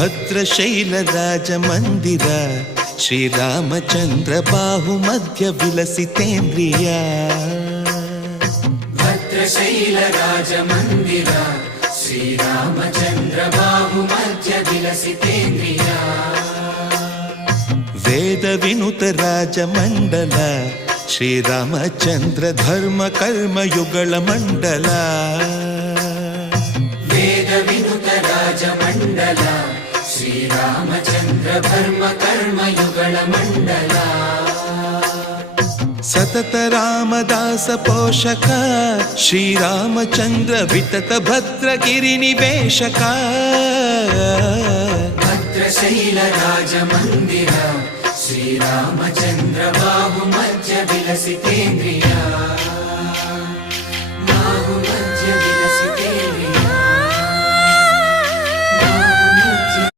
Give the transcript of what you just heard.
ಭದ್ರಶೈಲ ರಾಜ ಮಂದಿರ ಶ್ರೀರಾಮಚಂದ್ರ ಬಾಹು ಮಧ್ಯ ವಿಲಸಿತೇಂದ್ರಿಯ ಭದ್ರಶೈಲ ರಾಜ ಮಂದಿರ ಶ್ರೀರಾಮಚಂದ್ರ ಬಾಹು ಮಧ್ಯ ವಿಲಸಿತೇಂದ್ರಿಯ ವೇದ ವಿನುತ ರಾಜ ಮಂಡಲ ಶ್ರೀರಾಮಚಂದ್ರ ಧರ್ಮ ಕರ್ಮಯುಗಳ ಮಂಡಲ ವೇದ ವಿನುತ ರಾಜ ಮಂಡಲ ಶ್ರೀರಾಮಚಂದ್ರ ಧರ್ಮ ಕರ್ಮಯುಗಳ ಮಂಡಲ ಸತತ ರಾಮದಾಸ ಪೋಷಕ ಶ್ರೀರಾಮಚಂದ್ರ ವಿತತ ಭದ್ರಗಿರಿ ನಿವೇಶಕ ಭದ್ರಶೈಲ ರಾಜ ಮಂದಿರ ಶ್ರೀರಾಮಚಂದ್ರ ಬಾಹು ಮಧ್ಯ ವಿಲಸಿತೇಂದ್ರಿಯ